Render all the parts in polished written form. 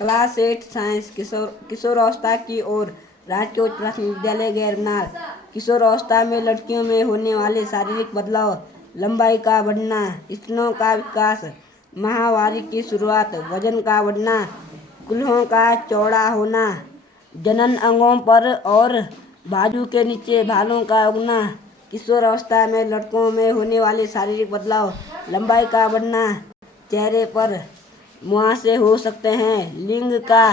Class 8 science किशोरावस्था की ओर राजकीय उच्च प्राथमिक विद्यालय गैरनार। किशोरावस्था में लड़कियों में होने वाले शारीरिक बदलाव, लंबाई का बढ़ना, स्तनों का विकास, माहवारी की शुरुआत, वजन का बढ़ना, कूल्हों का चौड़ा होना, जनन अंगों पर और बाजू के नीचे बालों का उगना। किशोरावस्था में लड़कों में होने वाले शारीरिक बदलाव, लंबाई का बढ़ना, चेहरे पर मुहासे हो सकते हैं, लिंग का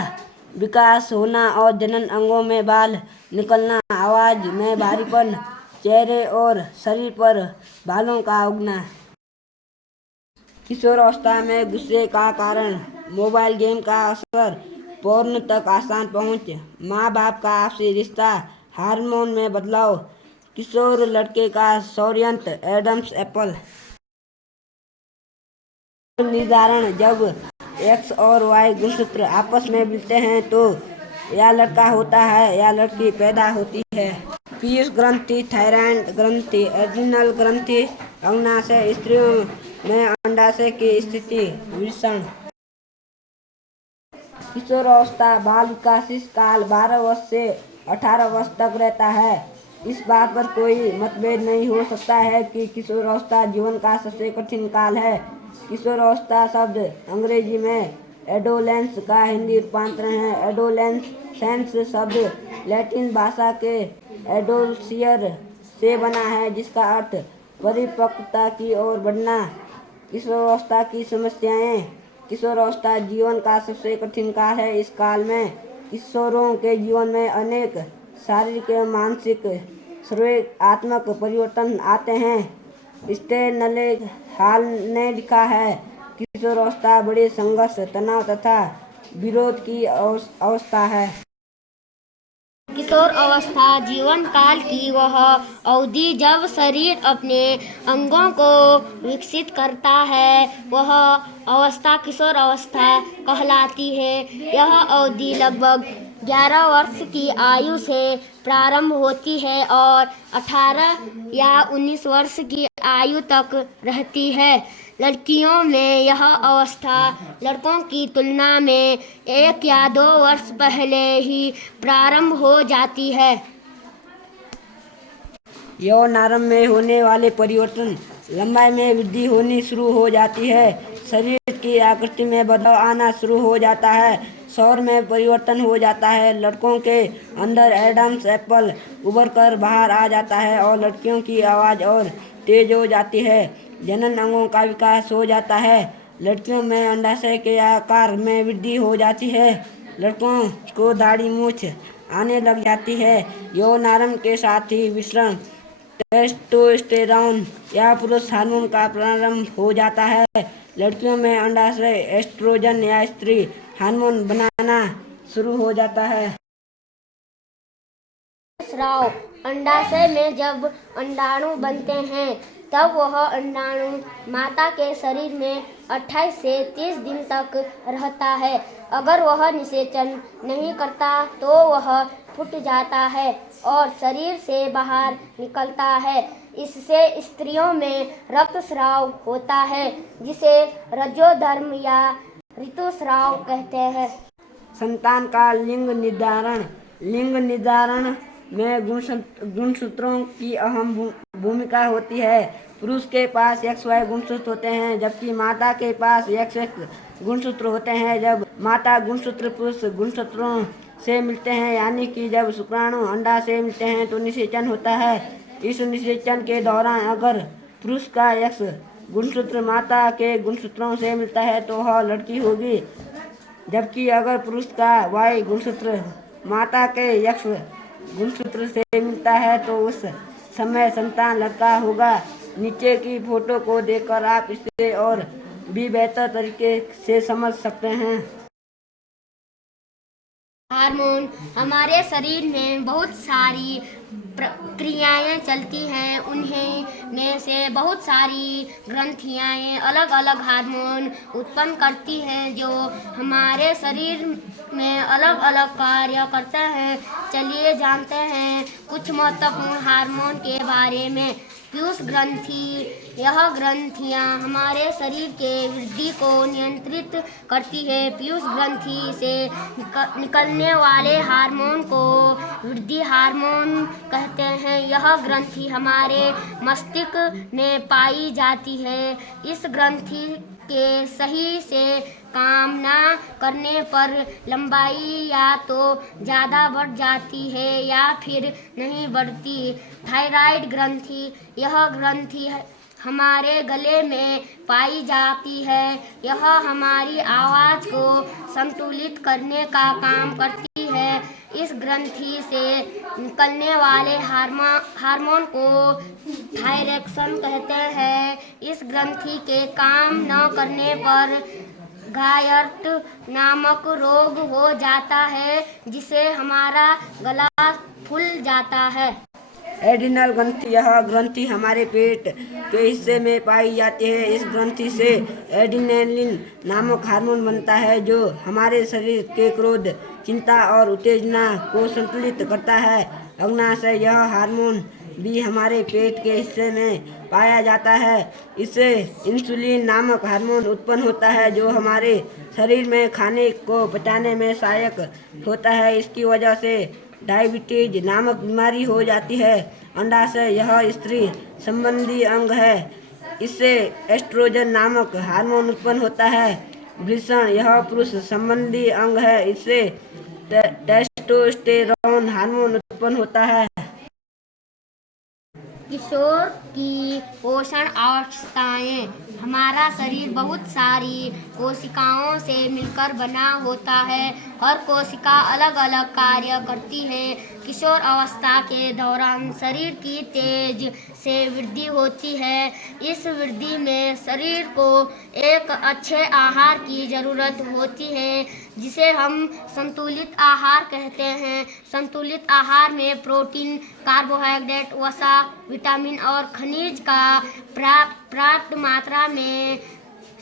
विकास होना और जनन अंगों में बाल निकलना, आवाज में भारीपन, चेहरे और शरीर पर बालों का उगना। किशोरावस्था में गुस्से का कारण, मोबाइल गेम का असर, पोर्न तक आसान पहुंच, माँ बाप का आपसी रिश्ता, हार्मोन में बदलाव। किशोर लड़के का षड्यंत्र, एडम्स एप्पल निर्धारण, जब एक्स और वाई गुणसूत्र आपस में मिलते हैं तो या लड़का होता है या लड़की पैदा होती है। पीयूष ग्रंथि, थायराइड ग्रंथि, एड्रिनल ग्रंथि, अग्नाशय, स्त्रियों में अंडाशय की स्थिति, वृषण। किशोरावस्था बाल विकास काल 12 वर्ष से 18 वर्ष तक रहता है। इस बात पर कोई मतभेद नहीं हो सकता है कि किशोरावस्था जीवन का सबसे कठिन काल है। किशोरावस्था शब्द अंग्रेजी में एडोलेंस का हिंदी रूपांतरण है। एडोलेसेंस शब्द लैटिन भाषा के एडोल्सियर से बना है, जिसका अर्थ परिपक्वता की ओर बढ़ना। किशोरावस्था की समस्याएं। किशोरावस्था जीवन का सबसे कठिन काल है। इस काल में किशोरों के जीवन में अनेक शारीरिक मानसिक सर्वात्मक परिवर्तन आते हैं। स्टेनले हॉल ने लिखा है, किशोरावस्था बड़े संघर्ष, तनाव तथा विरोध की अवस्था है। किशोर अवस्था जीवन काल की वह अवधि जब शरीर अपने अंगों को विकसित करता है, वह अवस्था किशोर अवस्था कहलाती है। यह अवधि लगभग 11 वर्ष की आयु से प्रारंभ होती है और 18 या 19 वर्ष की आयु तक रहती है। लड़कियों में यह अवस्था लड़कों की तुलना में 1 या 2 वर्ष पहले ही प्रारंभ हो जाती है। यौन आरंभ में होने वाले परिवर्तन, लंबाई में वृद्धि होनी शुरू हो जाती है, शरीर की आकृति में बदलाव आना शुरू हो जाता है, शौर में परिवर्तन हो जाता है, लड़कों के अंदर एडम्स एप्पल उभर कर बाहर आ जाता है और लड़कियों की आवाज़ और तेज हो जाती है, जनन अंगों का विकास हो जाता है, लड़कियों में अंडाशय के आकार में वृद्धि हो जाती है, लड़कों को दाढ़ी मूछ आने लग जाती है। यौन आरंभ के साथ ही विश्राम, टेस्टोस्टेरोन या पुरुष हार्मोन का प्रारंभ हो जाता है। लड़कियों में अंडाशय एस्ट्रोजन या स्त्री हार्मोन बनाना शुरू हो जाता है। स्राव, अंडाशय में जब अंडाणु बनते हैं तब वह अंडाणु माता के शरीर में 28 से 30 दिन तक रहता है। अगर वह निषेचन नहीं करता तो वह फूट जाता है और शरीर से बाहर निकलता है। इससे स्त्रियों में रक्तस्राव होता है, जिसे रजोधर्म या ऋतुस्राव कहते हैं। संतान का लिंग निर्धारण। लिंग निर्धारण में गुणसूत्रों की अहम भूमिका होती है। पुरुष के पास XY गुणसूत्र होते हैं, जबकि माता के पास XX गुणसूत्र होते हैं। जब माता गुणसूत्र पुरुष गुणसूत्रों से मिलते हैं, यानी कि जब शुक्राणु अंडा से मिलते हैं, तो निषेचन होता है। इस निषेचन के दौरान अगर पुरुष का X गुणसूत्र माता के गुणसूत्रों से मिलता है तो वह लड़की होगी, जबकि अगर पुरुष का Y गुणसूत्र माता के X गुणसूत्र से मिलता है तो उस समय संतान लड़का होगा। नीचे की फोटो को देखकर आप इसे और भी बेहतर तरीके से समझ सकते हैं। हार्मोन हमारे शरीर में बहुत सारी प्रक्रियाएं चलती हैं। उन्हें में से बहुत सारी ग्रंथियाँ अलग अलग हार्मोन उत्पन्न करती हैं, जो हमारे शरीर में अलग अलग कार्य करते हैं। चलिए जानते हैं कुछ महत्वपूर्ण हार्मोन के बारे में। पीयूष ग्रंथि, यह ग्रंथियां हमारे शरीर के वृद्धि को नियंत्रित करती है। पीयूष ग्रंथि से निकलने वाले हार्मोन को वृद्धि हार्मोन कहते हैं। यह ग्रंथि हमारे मस्तिष्क में पाई जाती है। इस ग्रंथि के सही से काम न करने पर लंबाई या तो ज़्यादा बढ़ जाती है या फिर नहीं बढ़ती। थायराइड ग्रंथि, यह ग्रंथि हमारे गले में पाई जाती है। यह हमारी आवाज़ को संतुलित करने का काम करती है। इस ग्रंथि से निकलने वाले हार्मोन को थायरॉक्सिन कहते हैं। इस ग्रंथि के काम न करने पर गायर्ट नामक रोग हो जाता है, जिससे हमारा गला फूल जाता है। एड्रिनल ग्रंथि, यह ग्रंथि हमारे पेट के हिस्से में पाई जाती है। इस ग्रंथि से एड्रेनालिन नामक हार्मोन बनता है, जो हमारे शरीर के क्रोध, चिंता और उत्तेजना को संतुलित करता है। अग्नाशय, यह हार्मोन भी हमारे पेट के हिस्से में पाया जाता है। इससे इंसुलिन नामक हार्मोन उत्पन्न होता है, जो हमारे शरीर में खाने को पचाने में सहायक होता है। इसकी वजह से डायबिटीज नामक बीमारी हो जाती है। अंडाशय, यह स्त्री संबंधी अंग है। इससे एस्ट्रोजन नामक हार्मोन उत्पन्न होता है। वृषण, यह पुरुष संबंधी अंग है। इससे टेस्टोस्टेरोन हार्मोन उत्पन्न होता है। किशोर की पोषण अवस्थाएं, हमारा शरीर बहुत सारी कोशिकाओं से मिलकर बना होता है। हर कोशिका अलग अलग कार्य करती है। किशोर अवस्था के दौरान शरीर की तेज से वृद्धि होती है। इस वृद्धि में शरीर को एक अच्छे आहार की ज़रूरत होती है, जिसे हम संतुलित आहार कहते हैं। संतुलित आहार में प्रोटीन, कार्बोहाइड्रेट, वसा, विटामिन और खनिज का पर्याप्त मात्रा में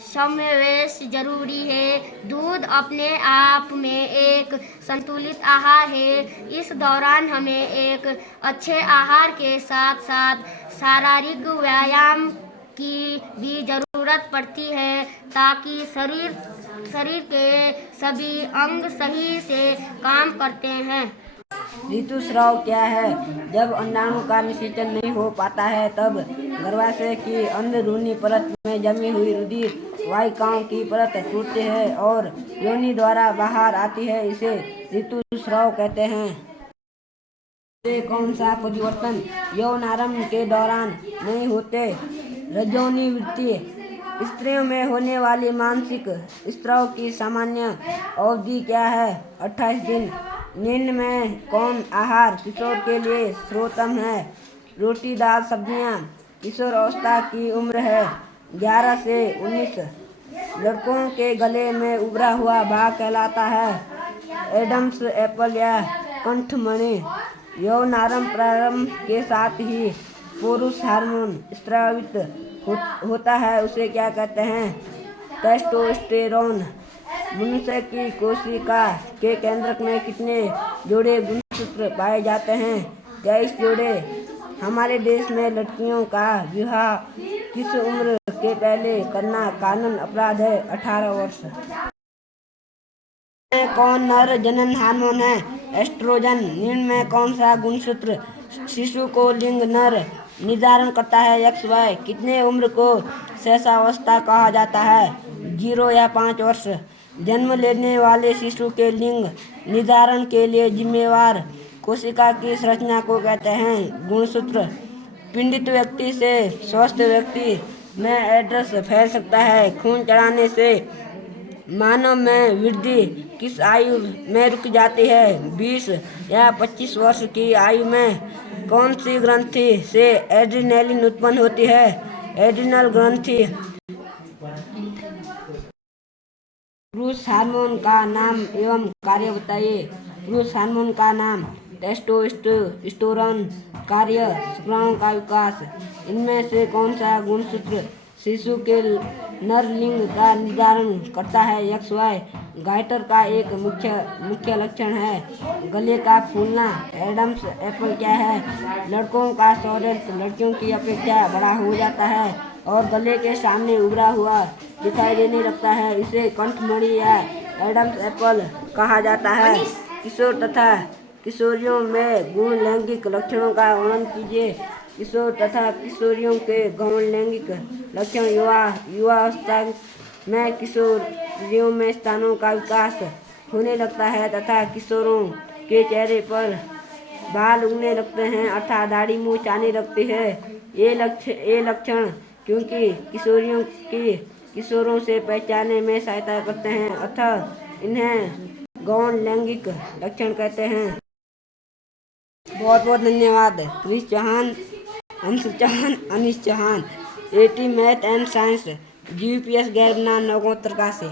समावेश जरूरी है। दूध अपने आप में एक संतुलित आहार है। इस दौरान हमें एक अच्छे आहार के साथ साथ शारीरिक व्यायाम की भी जरूरत पड़ती है, ताकि शरीर के सभी अंग सही से काम करते हैं। ऋतुस्राव क्या है? जब अंडाणु का निषेचन नहीं हो पाता है, तब गर्भाशय की अंदरूनी परत में जमी हुई रुधिर वाहिकाओं की परत टूटती है और योनि द्वारा बाहर आती है। इसे ऋतुस्राव कहते हैं। से कौन सा परिवर्तन यौनारंभ के दौरान नहीं होते? रजोनिवृत्ति, स्त्रियों में होने वाली मासिक स्राव की सामान्य अवधि क्या है? 28 दिन। निम्न में कौन आहार किशोर के लिए सर्वोत्तम है? रोटी, दाल, सब्जियां। किशोर अवस्था की उम्र है 11 से 19। लड़कों के गले में उभरा हुआ भाग कहलाता है एडम्स एप्पल या कंठमणि। यौनारंभ प्रारंभ के साथ ही पुरुष हार्मोन स्रावित होता है, उसे क्या कहते हैं? टेस्टोस्टेरोन। मनुष्य की कोशिका के केंद्रक में कितने जोड़े गुणसूत्र पाए जाते हैं? 23 जोड़े। हमारे देश में लड़कियों का विवाह किस उम्र के पहले करना कानून अपराध है? 18 वर्ष। कौन नर जनन हार्मोन है? एस्ट्रोजन। निम्न में कौन सा गुणसूत्र शिशु को लिंग नर निर्धारण करता है? XY। कितने उम्र को शैशवावस्था कहा जाता है? 0 या 5 वर्ष। जन्म लेने वाले शिशु के लिंग निर्धारण के लिए जिम्मेवार कोशिका की संरचना को कहते हैं गुणसूत्र। पीड़ित व्यक्ति से स्वस्थ व्यक्ति में एड्स फैल सकता है। खून चढ़ाने से मानव में वृद्धि किस आयु में रुक जाती है? 20 या 25 वर्ष की आयु में। कौन सी ग्रंथि से एड्रेनालिन उत्पन्न होती है? एड्रिनल ग्रंथि। पुरुष हार्मोन का नाम एवं कार्य बताइए। पुरुष हार्मोन का नाम टेस्टोस्टेरोन। कार्य, शुक्राणु का विकास। इनमें से कौन सा गुणसूत्र शिशु के नर लिंग का निर्धारण करता है। XY गाइटर का एक मुख्य लक्षण है। गले का फूलना। एडम्स एप्पल क्या है? लड़कों का सौंदर्य लड़कियों की अपेक्षा बड़ा हो जाता है और गले के सामने उभरा हुआ दिखाई देने लगता है। इसे कंठमणि या एडम्स एप्पल कहा जाता है। किशोर तथा किशोरियों में गौण लैंगिक लक्षणों का वर्णन कीजिए। किशोर तथा किशोरियों के गौण लैंगिक लक्षण। युवावस्था में किशोरियों में स्तनों का विकास होने लगता है तथा किशोरों के चेहरे पर बाल उगने लगते हैं अर्थात दाढ़ी मूंछ आने लगती है। ये लक्षण क्योंकि किशोरों से पहचानने में सहायता करते हैं अतः इन्हें गौण लैंगिक लक्षण कहते हैं। बहुत बहुत धन्यवाद। Krish Chauhan, Anshu Chauhan, Anish Chauhan, AT math and science, GPS गैर विज्ञान नवोत्तर से।